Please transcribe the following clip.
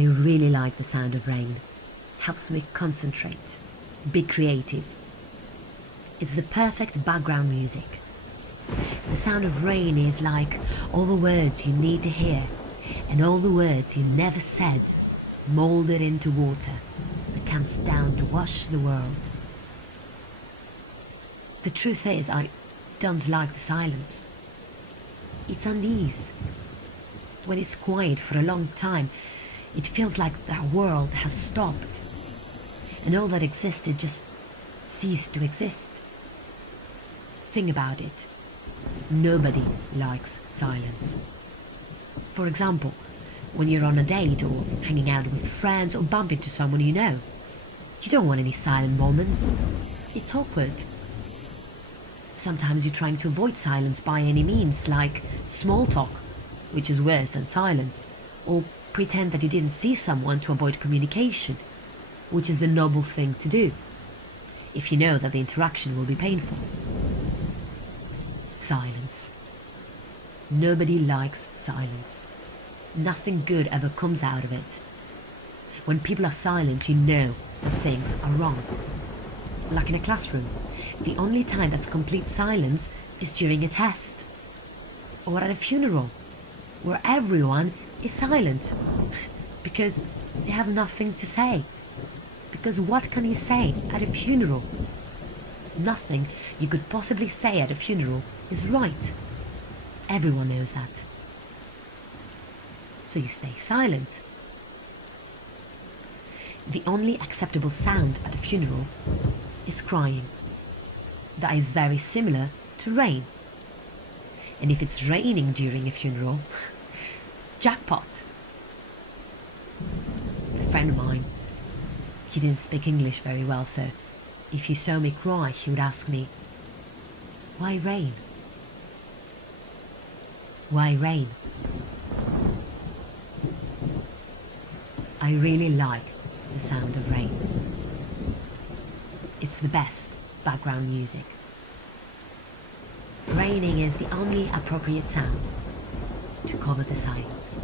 I really like the sound of rain. Helps me concentrate, be creative. It's the perfect background music. The sound of rain is like all the words you need to hear and all the words you never said molded into water that comes down to wash the world. The truth is, I don't like the silence. It's unease. When it's quiet for a long time, it feels like the world has stopped and all that existed just ceased to exist. Think about it. Nobody likes silence. For example, when you're on a date or hanging out with friends or bump into someone you know, you don't want any silent moments. It's awkward. Sometimes you're trying to avoid silence by any means, like small talk, which is worse than silence, or pretend that you didn't see someone to avoid communication, which is the noble thing to do, if you know that the interaction will be painful. Silence. Nobody likes silence. Nothing good ever comes out of it. When people are silent, you know that things are wrong. Like in a classroom, the only time that's complete silence is during a test. Or at a funeral, where everyone is silent because they have nothing to say. Because what can you say at a funeral? Nothing you could possibly say at a funeral is right. Everyone knows that. So you stay silent. The only acceptable sound at a funeral is crying. That is very similar to rain. And if it's raining during a funeral, jackpot. A friend of mine, he didn't speak English very well, so if he saw me cry, he would ask me, "Why rain? Why rain?" I really like the sound of rain. It's the best background music. Raining is the only appropriate sound to cover the silence.